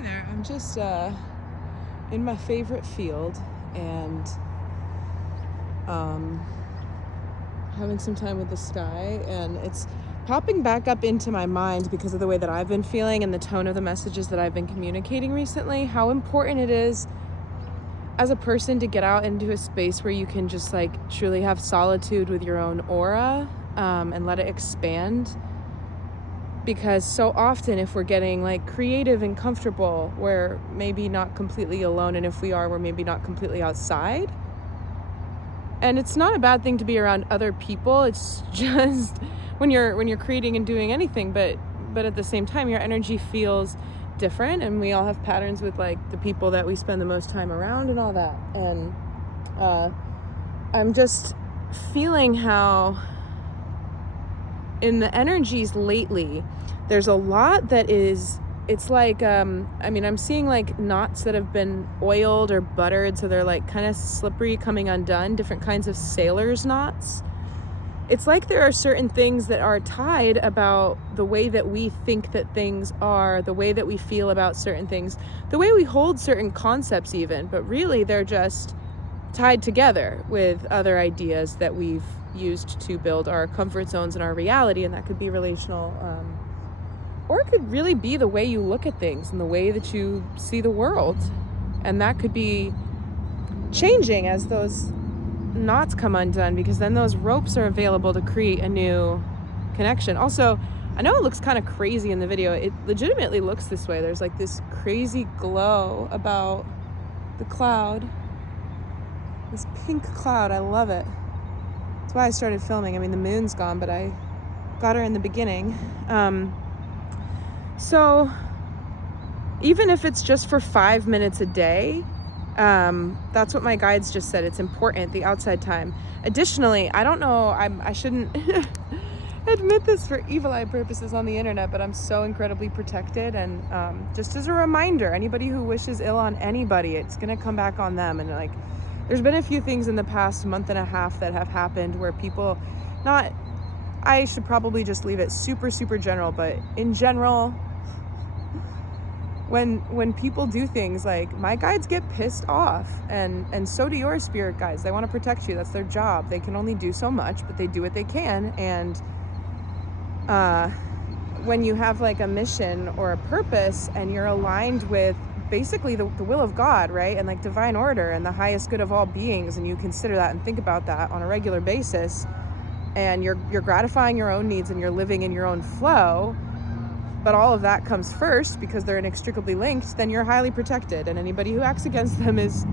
Hi there. I'm just in my favorite field and um, having some time with the sky, and it's popping back up into my mind because of the way that I've been feeling and the tone of the messages that I've been communicating recently, how important it is as a person to get out into a space where you can just like truly have solitude with your own aura, and let it expand. Because so often if we're getting like creative and comfortable, we're maybe not completely alone, and if we are, we're maybe not completely outside. And it's not a bad thing to be around other people. It's just when you're creating and doing anything, but at the same time your energy feels different, and we all have patterns with like the people that we spend the most time around and all that. And I'm just feeling how in the energies lately, there's a lot that is, it's like, I'm seeing like knots that have been oiled or buttered, so they're like kind of slippery, coming undone, different kinds of sailor's knots. It's like there are certain things that are tied about the way that we think that things are, the way that we feel about certain things, the way we hold certain concepts even, but really they're just tied together with other ideas that we've used to build our comfort zones and our reality. And that could be relational, or it could really be the way you look at things and the way that you see the world. And that could be changing as those knots come undone, because then those ropes are available to create a new connection. Also, I know it looks kind of crazy in the video. It legitimately looks this way. There's like this crazy glow about the cloud. This pink cloud, I love it. That's why I started filming. I mean, the moon's gone, but I got her in the beginning. So even if it's just for 5 minutes a day, that's what my guides just said. It's important, the outside time. Additionally, I don't know, I shouldn't admit this for evil eye purposes on the internet, but I'm so incredibly protected. And just as a reminder, anybody who wishes ill on anybody, it's gonna come back on them. And like, there's been a few things in the past month and a half that have happened where people, I should probably just leave it super, super general, but in general, when people do things, like my guides get pissed off, and so do your spirit guides. They want to protect you. That's their job. They can only do so much, but they do what they can. And when you have like a mission or a purpose and you're aligned with basically the will of God, right? And like divine order and the highest good of all beings, and you consider that and think about that on a regular basis, and you're gratifying your own needs and you're living in your own flow, but all of that comes first because they're inextricably linked, then you're highly protected. And anybody who acts against them is,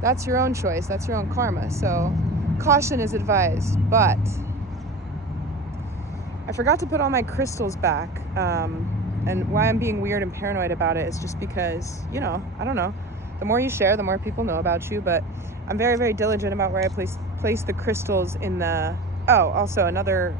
that's your own choice. That's your own karma. So caution is advised. But I forgot to put all my crystals back. And why I'm being weird and paranoid about it is just because, I don't know. The more you share, the more people know about you. But I'm very, very diligent about where I place the crystals in the... Oh, also another,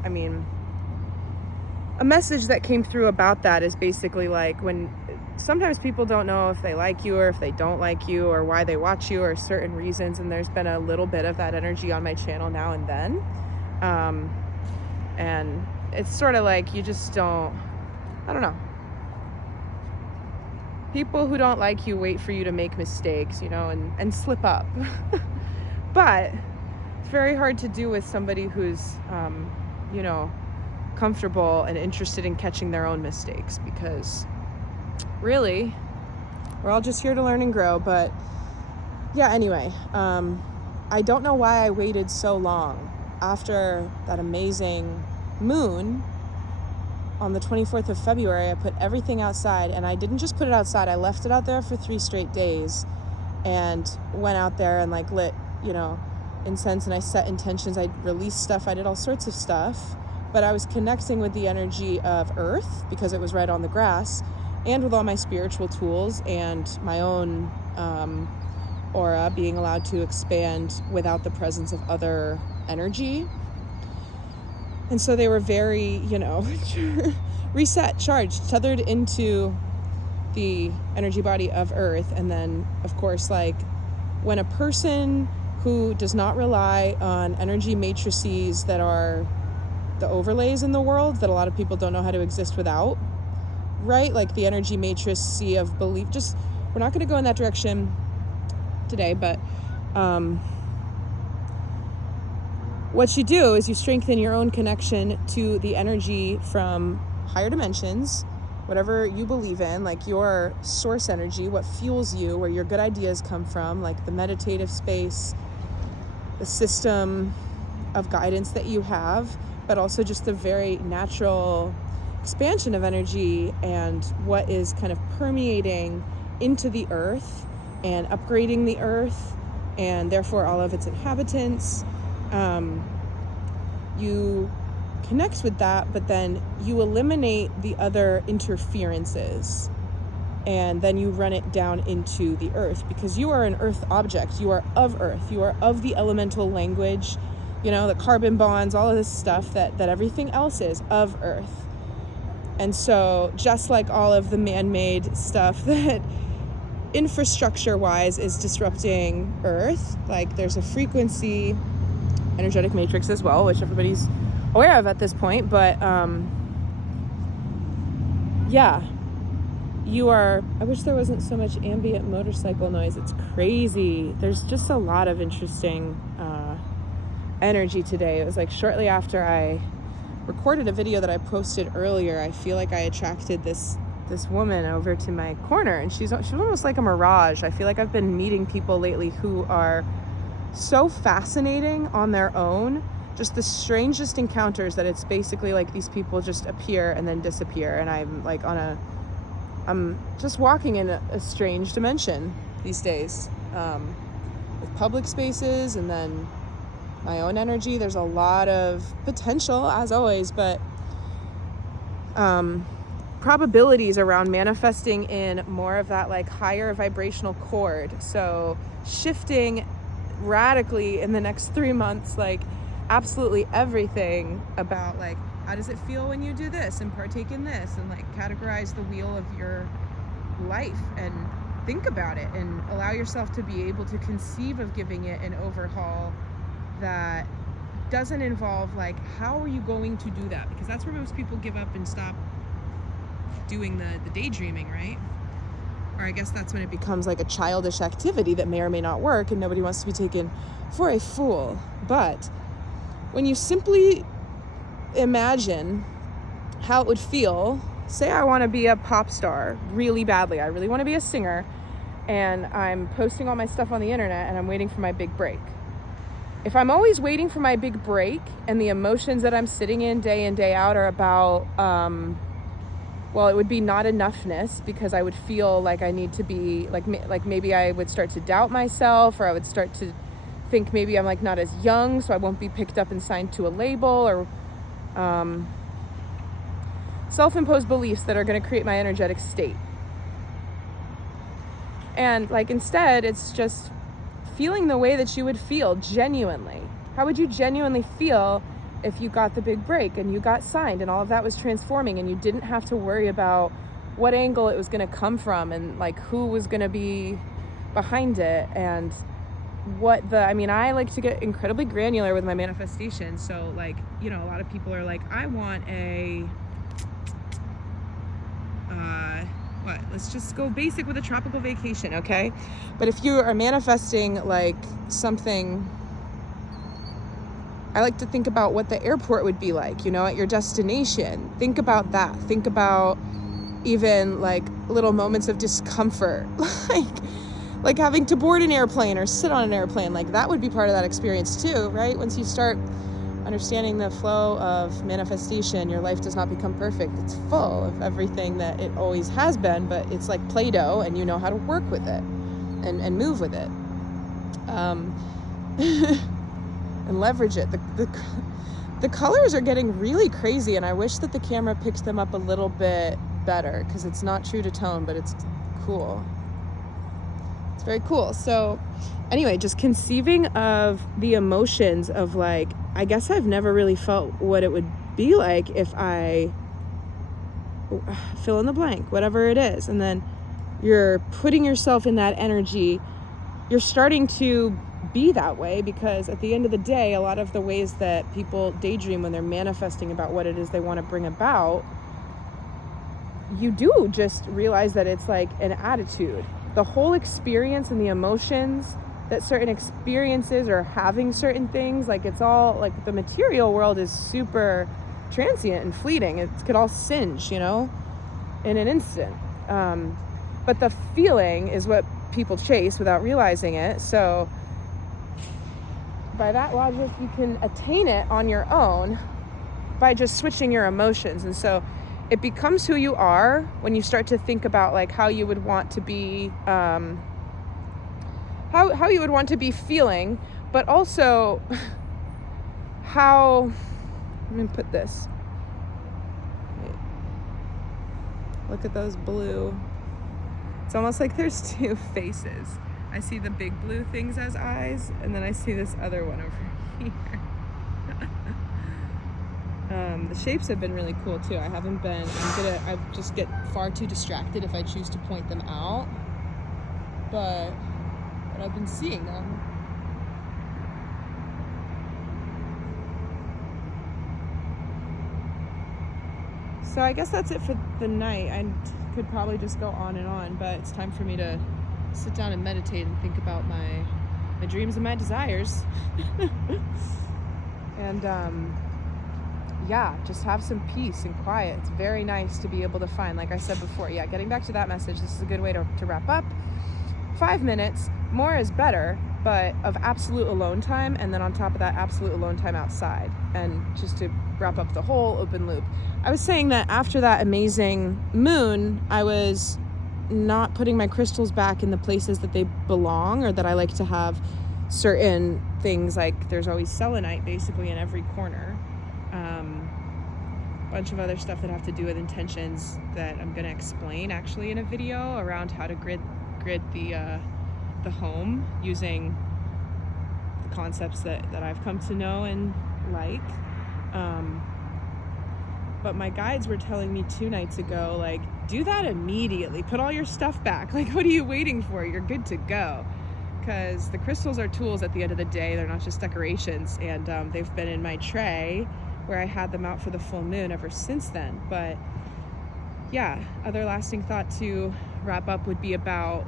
a message that came through about that is basically like, when sometimes people don't know if they like you or if they don't like you or why they watch you or certain reasons. And there's been a little bit of that energy on my channel now and then. And it's sort of like you just don't... I don't know. People who don't like you wait for you to make mistakes, and slip up. But it's very hard to do with somebody who's, comfortable and interested in catching their own mistakes, because really, we're all just here to learn and grow. But yeah, anyway, I don't know why I waited so long after that amazing moon. On the 24th of February, I put everything outside, and I didn't just put it outside. I left it out there for 3 straight days and went out there and like lit, incense, and I set intentions. I released stuff. I did all sorts of stuff, but I was connecting with the energy of Earth because it was right on the grass, and with all my spiritual tools and my own aura being allowed to expand without the presence of other energy. And so they were very, reset, charged, tethered into the energy body of Earth. And then, of course, like when a person who does not rely on energy matrices that are the overlays in the world that a lot of people don't know how to exist without, right? Like the energy matrix of belief. Just, we're not going to go in that direction today, but what you do is you strengthen your own connection to the energy from higher dimensions, whatever you believe in, like your source energy, what fuels you, where your good ideas come from, like the meditative space, the system of guidance that you have, but also just the very natural expansion of energy and what is kind of permeating into the earth and upgrading the earth and therefore all of its inhabitants. You connect with that, but then you eliminate the other interferences, and then you run it down into the earth, because you are an earth object. You are of earth. You are of the elemental language, the carbon bonds, all of this stuff that everything else is of earth. And so just like all of the man-made stuff that infrastructure-wise is disrupting earth, like there's a frequency energetic matrix as well, which everybody's aware of at this point, but you are, I wish there wasn't so much ambient motorcycle noise. It's crazy. There's just a lot of interesting energy today. It was like shortly after I recorded a video that I posted earlier, I feel like I attracted this woman over to my corner, and she's almost like a mirage. I feel like I've been meeting people lately who are so fascinating on their own, just the strangest encounters, that it's basically like these people just appear and then disappear, and I'm like I'm just walking in a strange dimension these days, with public spaces and then my own energy. There's a lot of potential, as always, but probabilities around manifesting in more of that like higher vibrational chord. So shifting radically in the next 3 months, like absolutely everything about like, how does it feel when you do this and partake in this, and like categorize the wheel of your life and think about it and allow yourself to be able to conceive of giving it an overhaul that doesn't involve like, how are you going to do that? Because that's where most people give up and stop doing the daydreaming, right? Or I guess that's when it becomes like a childish activity that may or may not work, and nobody wants to be taken for a fool. But when you simply imagine how it would feel, say I want to be a pop star really badly, I really want to be a singer, and I'm posting all my stuff on the internet and I'm waiting for my big break. If I'm always waiting for my big break and the emotions that I'm sitting in day out are about well, it would be not enoughness, because I would feel like I need to be like maybe I would start to doubt myself, or I would start to think maybe I'm like not as young, so I won't be picked up and signed to a label, or self-imposed beliefs that are going to create my energetic state. And like instead, it's just feeling the way that you would feel genuinely. How would you genuinely feel if you got the big break and you got signed and all of that was transforming, and you didn't have to worry about what angle it was going to come from and like who was going to be behind it, and I like to get incredibly granular with my manifestation. So like, a lot of people are like, I want a let's just go basic with a tropical vacation, okay? But if you are manifesting like something, I like to think about what the airport would be like, at your destination. Think about that. Think about even like little moments of discomfort, like having to board an airplane or sit on an airplane. Like that would be part of that experience too, right? Once you start understanding the flow of manifestation, your life does not become perfect. It's full of everything that it always has been, but it's like Play-Doh, and you know how to work with it and move with it. And leverage it. The colors are getting really crazy, and I wish that the camera picked them up a little bit better, because it's not true to tone, but it's cool. It's very cool. So anyway, just conceiving of the emotions of like, I guess I've never really felt what it would be like if I fill in the blank, whatever it is. And then you're putting yourself in that energy. You're starting to be that way, because at the end of the day, a lot of the ways that people daydream when they're manifesting about what it is they want to bring about you do just realize that it's like an attitude. The whole experience and the emotions that certain experiences or having certain things, like it's all like the material world is super transient and fleeting. It could all singe, in an instant. But the feeling is what people chase without realizing it. So by that logic, you can attain it on your own by just switching your emotions. And so it becomes who you are when you start to think about like how you would want to be, how you would want to be feeling, but also how, let me put this. Wait. Look at those blue. It's almost like there's two faces. I see the big blue things as eyes, and then I see this other one over here. The shapes have been really cool too. I just get far too distracted if I choose to point them out. But I've been seeing them. So I guess that's it for the night. I could probably just go on and on, but it's time for me to sit down and meditate and think about my dreams and my desires. And just have some peace and quiet. It's very nice to be able to find, like I said before, getting back to that message, this is a good way to wrap up. 5 minutes, more is better, but of absolute alone time, and then on top of that, absolute alone time outside. And just to wrap up the whole open loop, I was saying that after that amazing moon, I was not putting my crystals back in the places that they belong, or that I like to have certain things, like there's always selenite basically in every corner. Bunch of other stuff that have to do with intentions that I'm going to explain actually in a video around how to grid the home using the concepts that I've come to know and like. But my guides were telling me 2 nights ago, like, do that immediately. Put all your stuff back. Like, what are you waiting for? You're good to go. Because the crystals are tools at the end of the day. They're not just decorations. And they've been in my tray where I had them out for the full moon ever since then. But yeah, other lasting thought to wrap up would be about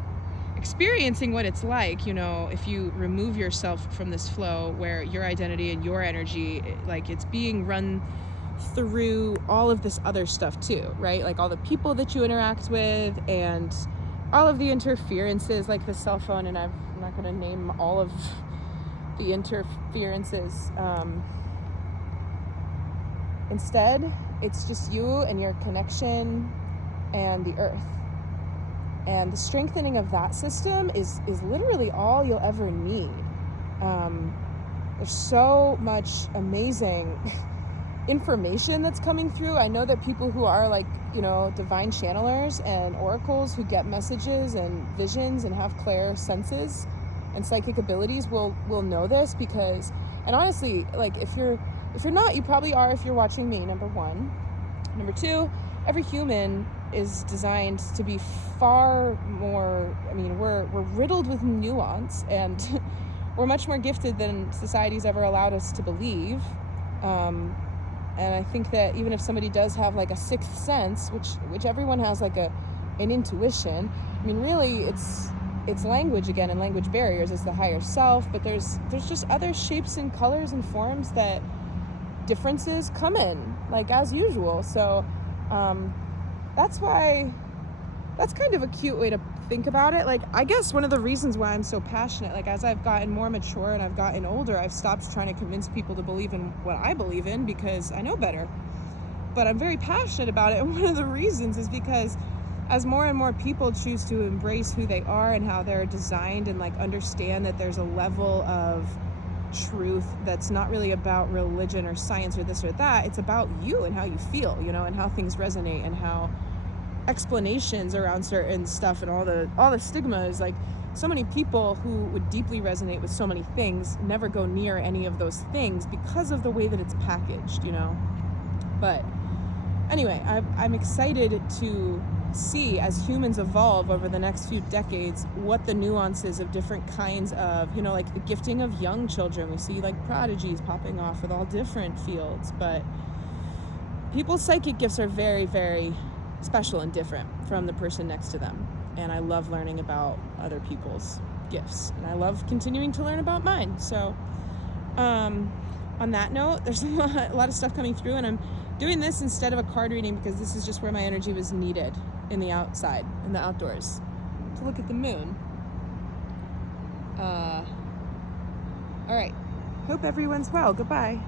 experiencing what it's like, if you remove yourself from this flow where your identity and your energy, like it's being run through all of this other stuff too, right? Like all the people that you interact with and all of the interferences, like the cell phone, and I'm not going to name all of the interferences. Instead, it's just you and your connection and the earth. And the strengthening of that system is literally all you'll ever need. There's so much amazing information that's coming through. I know that people who are like, divine channelers and oracles who get messages and visions and have clair senses and psychic abilities will know this, because, and honestly, like if you're not, you probably are if you're watching me, number one. Number two, every human is designed to be far more, we're riddled with nuance, and we're much more gifted than society's ever allowed us to believe. And I think that even if somebody does have like a sixth sense, which everyone has, like an intuition, really it's language again, and language barriers is the higher self, but there's just other shapes and colors and forms that differences come in, like as usual. So that's kind of a cute way to think about it. Like, I guess one of the reasons why I'm so passionate, like as I've gotten more mature and I've gotten older, I've stopped trying to convince people to believe in what I believe in, because I know better. But I'm very passionate about it, and one of the reasons is because as more and more people choose to embrace who they are and how they're designed, and like understand that there's a level of truth that's not really about religion or science or this or that, it's about you and how you feel, and how things resonate, and how explanations around certain stuff and all the stigma is like, so many people who would deeply resonate with so many things never go near any of those things because of the way that it's packaged, But anyway, I'm excited to see, as humans evolve over the next few decades, what the nuances of different kinds of, like the gifting of young children. We see like prodigies popping off with all different fields, but people's psychic gifts are very, very special and different from the person next to them. And I love learning about other people's gifts, and I love continuing to learn about mine. So on that note, there's a lot of stuff coming through, and I'm doing this instead of a card reading because this is just where my energy was needed in the outside, in the outdoors, to look at the moon. All right. Hope everyone's well. Goodbye.